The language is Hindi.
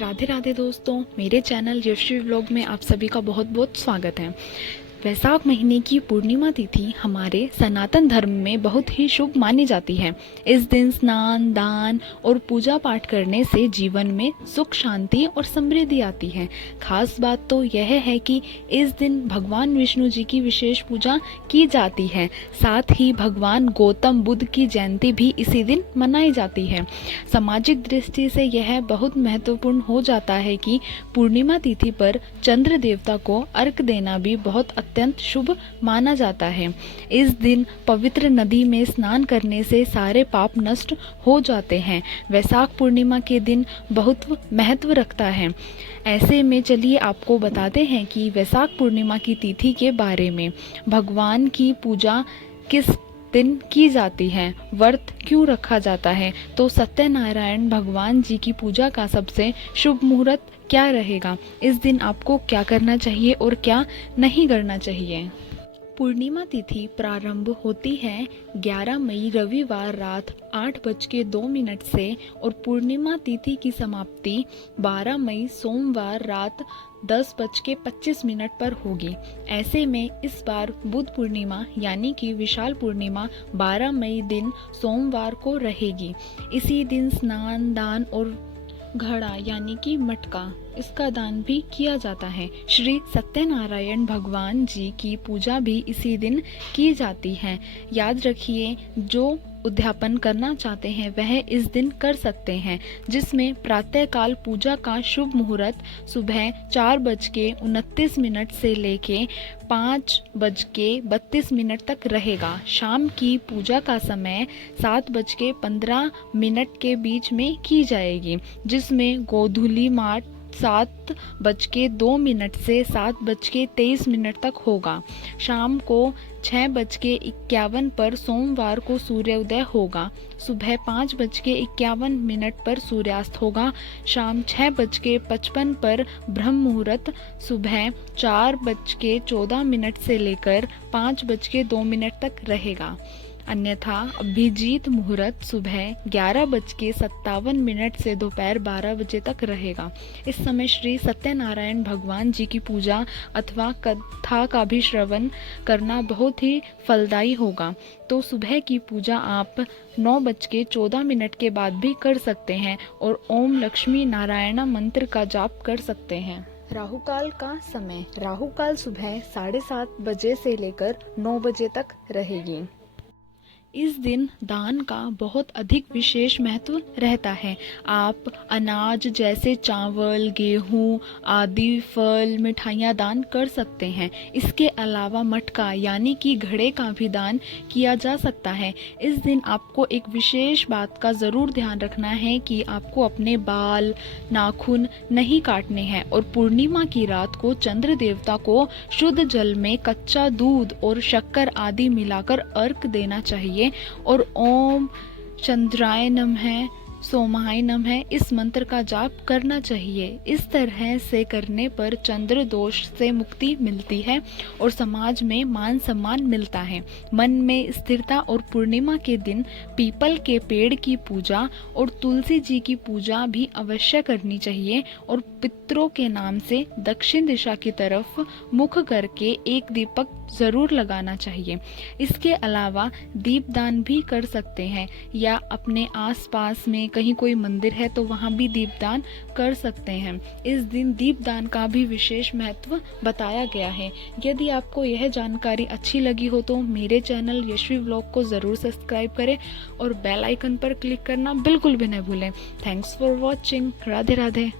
राधे राधे दोस्तों, मेरे चैनल यशवी व्लॉग में आप सभी का बहुत बहुत स्वागत है। वैशाख महीने की पूर्णिमा तिथि हमारे सनातन धर्म में बहुत ही शुभ मानी जाती है। इस दिन स्नान, दान और पूजा पाठ करने से जीवन में सुख, शांति और समृद्धि आती है। खास बात तो यह है कि इस दिन भगवान विष्णु जी की विशेष पूजा की जाती है। साथ ही भगवान गौतम बुद्ध की जयंती भी इसी दिन मनाई जाती है। सामाजिक दृष्टि से यह बहुत महत्वपूर्ण हो जाता है कि पूर्णिमा तिथि पर चंद्र देवता को अर्घ देना भी बहुत अत्यंत शुभ माना जाता है। इस दिन पवित्र नदी में स्नान करने से सारे पाप नष्ट हो जाते हैं। वैशाख पूर्णिमा के दिन बहुत महत्व रखता है। ऐसे में चलिए आपको बताते हैं कि वैशाख पूर्णिमा की तिथि के बारे में। भगवान की पूजा किस दिन की जाती है, व्रत क्यों रखा जाता है, तो सत्यनारायण भगवान जी की पूजा का सबसे शुभ मुहूर्त क्या रहेगा, इस दिन आपको क्या करना चाहिए और क्या नहीं करना चाहिए। पूर्णिमा तिथि प्रारंभ होती है 11 मई रविवार रात 8:02 से और पूर्णिमा तिथि की समाप्ति 12 मई सोमवार रात 10:25 पर होगी। ऐसे में इस बार बुद्ध पूर्णिमा यानी कि विशाल पूर्णिमा 12 मई दिन सोमवार को रहेगी। इसी दिन स्नान, दान और घड़ा यानी कि मटका, इसका दान भी किया जाता है। श्री सत्यनारायण भगवान जी की पूजा भी इसी दिन की जाती है। याद रखिए, जो उद्यापन करना चाहते हैं वह इस दिन कर सकते हैं, जिसमें प्रातःकाल पूजा का शुभ मुहूर्त सुबह 4:29 से लेके 5:32 तक रहेगा। शाम की पूजा का समय 7:15 के बीच में की जाएगी, जिसमें गोधूली माठ 7:02 से 7:23 तक होगा। शाम को 6:51 पर सोमवार को सूर्योदय होगा। सुबह 5:51 पर सूर्यास्त होगा। शाम 6:55 पर ब्रह्म मुहूर्त, सुबह 4:14 से लेकर 5:02 तक रहेगा। अन्यथा अभिजीत मुहूर्त सुबह 11:57 से दोपहर 12 बजे तक रहेगा। इस समय श्री सत्यनारायण भगवान जी की पूजा अथवा कथा का भी श्रवण करना बहुत ही फलदायी होगा। तो सुबह की पूजा आप 9:14 के बाद भी कर सकते हैं और ओम लक्ष्मी नारायण मंत्र का जाप कर सकते हैं। राहुकाल का समय, राहुकाल सुबह 7:30 बजे से लेकर 9 बजे तक रहेगी। इस दिन दान का बहुत अधिक विशेष महत्व रहता है। आप अनाज जैसे चावल, गेहूं आदि, फल, मिठाइयाँ दान कर सकते हैं। इसके अलावा मटका यानी कि घड़े का भी दान किया जा सकता है। इस दिन आपको एक विशेष बात का ज़रूर ध्यान रखना है कि आपको अपने बाल, नाखून नहीं काटने हैं और पूर्णिमा की रात को चंद्र देवता को शुद्ध जल में कच्चा दूध और शक्कर आदि मिलाकर अर्घ देना चाहिए और ओम चंद्राय नमः सोमाय नमः इस मंत्र का जाप करना चाहिए। इस तरह से करने पर चंद्र दोष से मुक्ति मिलती है और समाज में मान सम्मान मिलता है। मन में स्थिरता और पूर्णिमा के दिन पीपल के पेड़ की पूजा और तुलसी जी की पूजा भी अवश्य करनी चाहिए और पितरों के नाम से दक्षिण दिशा की तरफ मुख करके एक दीपक जरूर लगाना चाहिए। इसके अलावा दीपदान भी कर सकते हैं या अपने आसपास में कहीं कोई मंदिर है तो वहाँ भी दीपदान कर सकते हैं। इस दिन दीपदान का भी विशेष महत्व बताया गया है। यदि आपको यह जानकारी अच्छी लगी हो तो मेरे चैनल यशवी व्लॉग को ज़रूर सब्सक्राइब करें और बेल आइकन पर क्लिक करना बिल्कुल भी न भूलें। Thanks for watching. Radhe Radhe.